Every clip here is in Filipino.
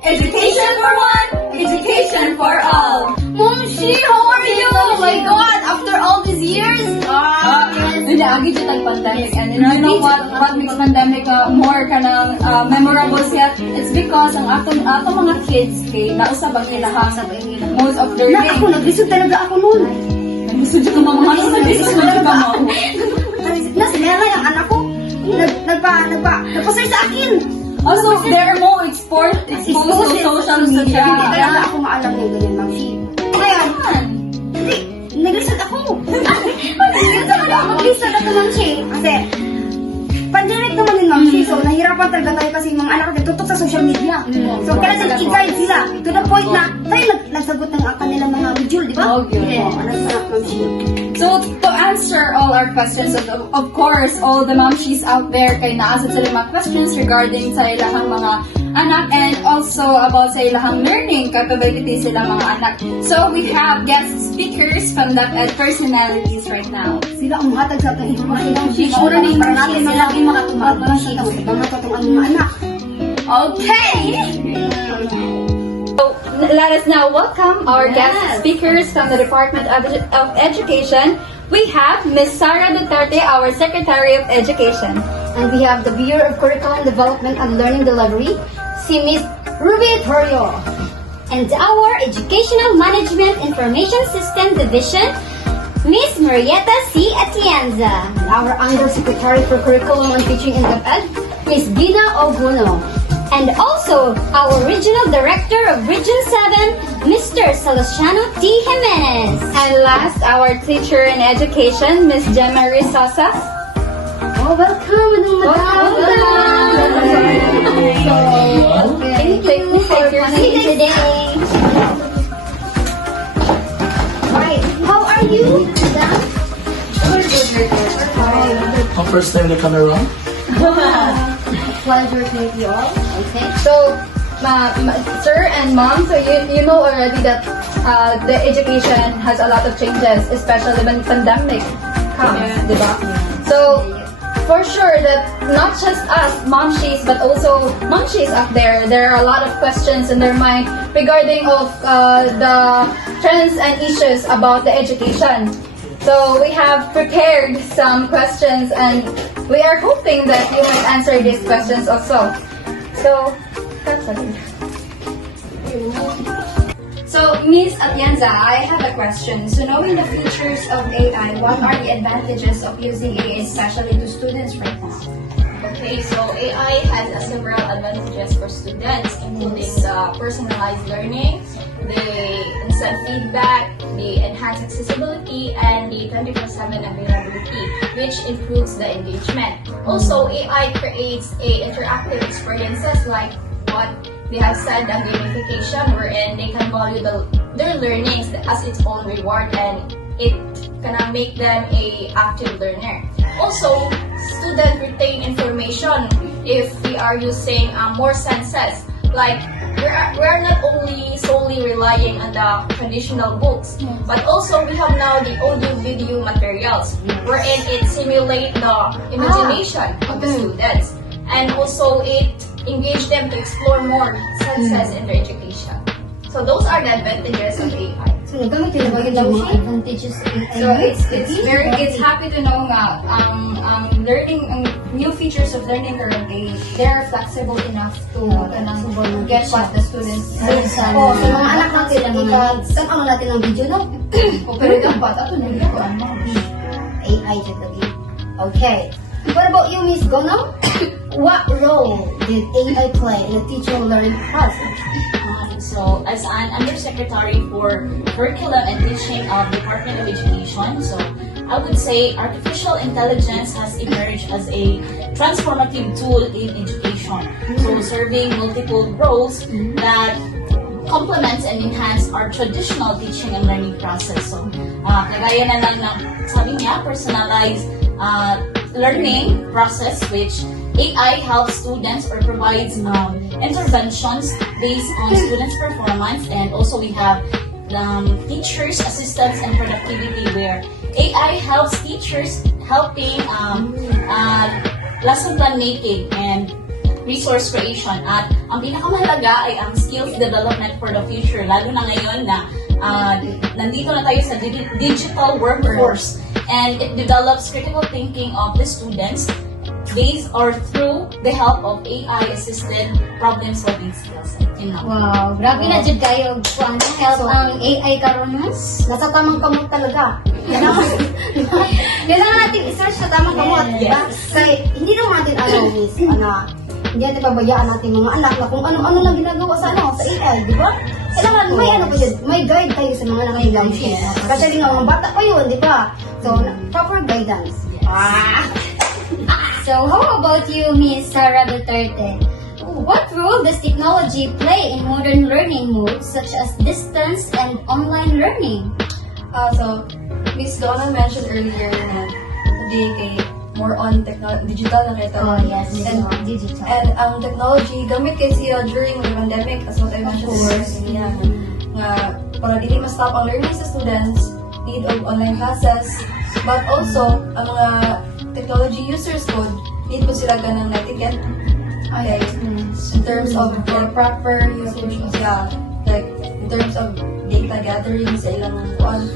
Education for one, education for all. Momshi, how are you? Oh my God, after all these years? Hindi, agi dito ang pandemic. And you know what makes pandemic more kanang memorable siya? It's because ang atong mga kids, kay nausab ang ilahang most of their Na day. ako, nag-lisod talaga ako noon. Nag-lisod ka mga mga nag-lisod ka mo. Na si Mela, yung anak ko, nagpa-search sa akin. Also, they're more exposed to social media. Kaya na ako maalam yung ganyan, Momshi. Ngayon, hindi, nag-lisod ako. Nag-lisod ako, Momshi. Kasi, pandemic naman din, Momshi. So, nahirapan talaga tayo kasi yung mga anak natin tutok sa social media. So, kailangan i-guide sila. To the point na, tayo nagsagot ng kanilang mga module, di ba? Okay. Nagsagot, Momshi. So, to answer all our questions, of course, all the momshies out there, kay naasad sila mga questions regarding sa ilahang mga anak and also about sa ilahang learning capabilities sila mga anak. So, we have guest speakers from DepEd personalities right now. Sila ang hatag sa ating information, Momshi. Maura ni Para natin Momshi, sila ang makatumag, Momshi. Mga totoong mga anak. Okay! So, let us now welcome our guest speakers from the Department of Education. We have Ms. Sara Duterte, our Secretary of Education. And we have the Bureau of Curriculum Development and Learning Delivery, si Miss Ruby Torrio. And our Educational Management Information System Division, Miss Marietta C. Atienza. Our Undersecretary for Curriculum and Teaching in DepEd, Miss Gina Oguno. And also our Regional Director of Region 7, Mr. Celestiano T. Jimenez. And last, our teacher in education, Ms. Jemarie Sosas. Oh, welcome, Thank you for your See you today. Alright, how are you, madam? First time to come around? Pleasure to meet you all. Okay. So, sir and mom, so you know already that the education has a lot of changes, especially when pandemic comes, di ba? So, for sure that not just us, momshies, but also momshies up there are a lot of questions in their mind regarding of the trends and issues about the education. So we have prepared some questions and we are hoping that you might answer these questions also. So, that's it. So, Ms. Atienza, I have a question. So, knowing the features of AI, what are the advantages of using AI, especially to students right now? Okay, so AI has several advantages for students, including the personalized learning, the instant feedback, the enhanced accessibility, and the 24/7 availability, which improves the engagement. Also, AI creates interactive experiences like what they have said, the gamification, wherein they can value their learnings as its own reward, and it can make them a active learner. Also, students retain information if we are using more senses. Like, we're not only solely relying on the traditional books, but also we have now the audio-video materials, wherein it simulates the imagination of the students. And also, it engage them to explore more senses in their education. So those are the advantages of AI. So, nagamit yun ba yung mga advantages of AI? So it's happy to know nga learning new features of learning currently, they're flexible enough to get what the students Oh, sa mga anak natin, ano natin ang video, no? pero dapat ato na ito AI dyan lagi. Okay. What about you, Miss Gono? What role did AI play in the teaching and learning process? So, as an Undersecretary for Curriculum and Teaching of Department of Education, so I would say artificial intelligence has emerged as a transformative tool in education. So, serving multiple roles that complements and enhance our traditional teaching and learning process. So, kagaya na lang ng sabi niya, personalized learning process, which AI helps students or provides interventions based on students' performance, and also we have teachers' assistance and productivity, where AI helps teachers helping lesson plan making and resource creation. At ang pinakamahalaga ay ang skills development for the future, lalo na ngayon na nandito na tayo sa digital workforce. And it develops critical thinking of the students based or through the help of AI-assisted problem-solving skills. Yun lang. Wow, grabe na jud kayo kuan help ang AI karon mas. Nasa tamang kamot talaga. Kailangan natin i-search sa tamang kamot, di ba? Kasi hindi naman natin miss, hindi natin pabayaan natin mga anak na kung ano-ano lang ginagawa sa sa AI, di ba? Kailangan may guide tayo sa mga nangyayang shit. Kasi nga mga bata pa yun, di ba? So, proper guidance. So how about you, Miss Sarah Duterte? What role does technology play in modern learning modes such as distance and online learning? So, Miss Donna mentioned earlier na di more on digital na kita. Oh yes, And, digital. and ang technology, gamit kayo siya during the pandemic, as what I mentioned earlier, nga para dili ma-stop ang learning sa students, need of online classes, but also, ang mga technology users po, need po sila ganang netiquette. Okay. In terms of the proper usage, like, in terms of data gathering sa ilang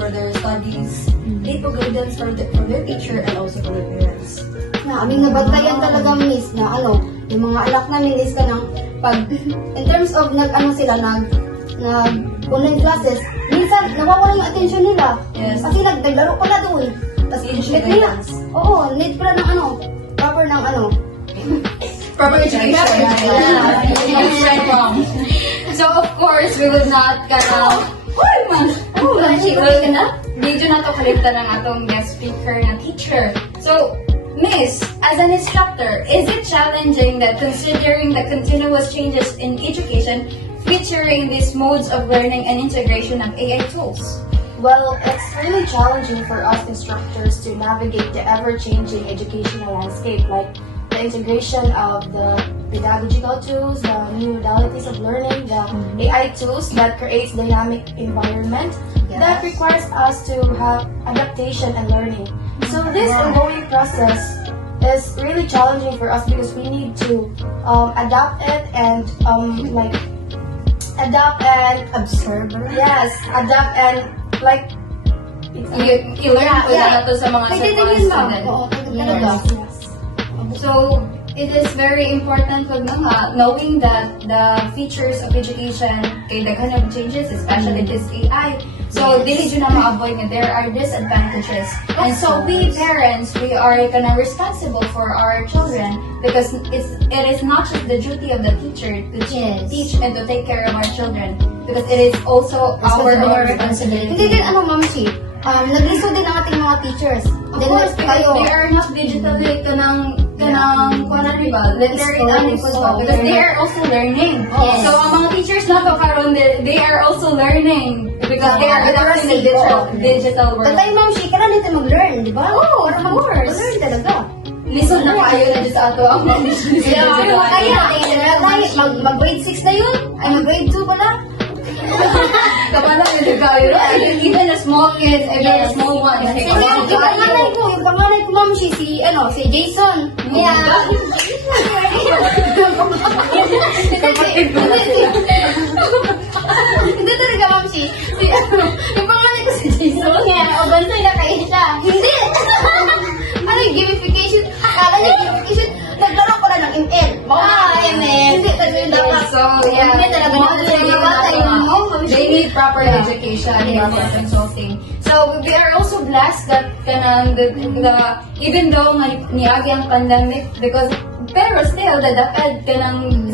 for their studies, need po guidance from their teacher and also from their parents. Aming nabantayan talaga, miss, na yung mga anak namin is kanang pag, in terms of online classes, minsan nawawala yung attention nila. Yes. Kasi naglaro pala doon. Tapos Need need nila. guidance. Oo, need pala ng proper ng Proper education. So, of course, we would not Medyo na to kaligtan ng atong guest speaker na teacher. So, Miss, as an instructor, is it challenging that considering the continuous changes in education, featuring these modes of learning and integration of AI tools? Well, it's really challenging for us instructors to navigate the ever-changing educational landscape, like the integration of the pedagogical tools, the new modalities of learning, the AI tools that creates dynamic environment that requires us to have adaptation and learning. So this ongoing process is really challenging for us because we need to adapt it and observer. Yes, adapt and like You learn po na to sa mga Pwede din surplus yun, ma'am. students. Oo, talaga. yes. So, it is very important for mga knowing that the features of education kay the kind of changes, especially this AI. So, dili dyan na ma-avoid nga there are disadvantages. And so, we parents, we are kind of responsible for our children because it is not just the duty of the teacher to teach and to take care of our children because it is also our own responsibility. Hindi din Ma'am Shi, nag-liso din ang ating mga teachers. Of course, because they are not digitally because they are also learning. Yes. So, ang mga teachers na to karon, they are also learning because they are adapting the digital world. Tayo Ma'am Shi, kailangan natin mag-learn, di ba? Oo, of course. Mag-learn talaga. Lisod na kaayo na dito sa ato ang Mag-grade 6 na yun? Ay, mag-grade 2 pala? Kapala yung kaayo. Even a small kid, even a small one. Yung panganay ko, Ma'am Shi, si Jason. Yeah. Hindi talaga, Ma'am Shi. Yung panganay ko si Jason. O bantay na kayo siya. Hindi! Ano yung gamification? Akala niya gamification. Naglaro pala ng ML. ML. Hindi talaga yung dapat. So, yeah. Hindi talaga mga bata yung They need proper education, proper consulting. So, we are also blessed that even though niagi ang pandemic, pero still, the DepEd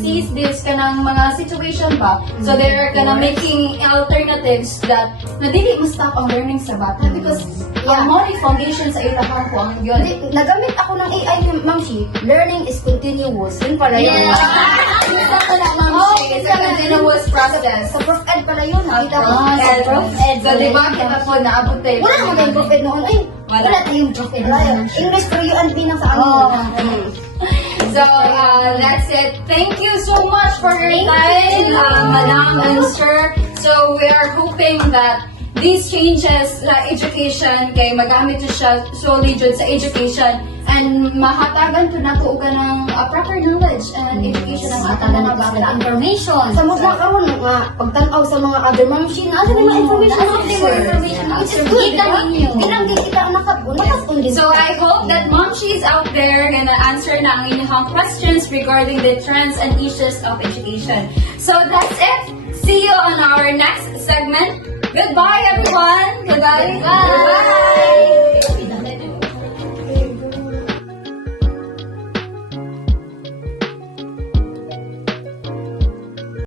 sees this mga situation ba? So, they're making alternatives that dili ma-stop ang learning sa bata because ang mga foundation sa ilahang po ang yun. Nagamit ako ng AI ni Ma'am Shi. Learning is continuous. Yun pala yun. Ito na, Ma'am Shi, it's a continuous process. Sa Prof Ed pala yun. Nakita ko. So, di ba, kita po, naabot tayo. Wala naman tayong Prof Ed noon. Ay, wala tayong Prof Ed. English pero yun pinang sa amin. So, that's it. Thank you so much for your time, Madam and Sir. So, we are hoping that these changes sa education kay magamit siya solely dun sa education and mahatagan to na po ng proper knowledge and education ng ating mga bata. Information. Sa mga karon nga pagtanaw sa mga other mamshi na ano mga information That's mga sure. information It's good ninyo. Bilang di kita nakapun So I hope that momshies out there gonna answer na ang inyong questions regarding the trends and issues of education. So that's it. See you on our next segment. Goodbye everyone. Goodbye. Bye.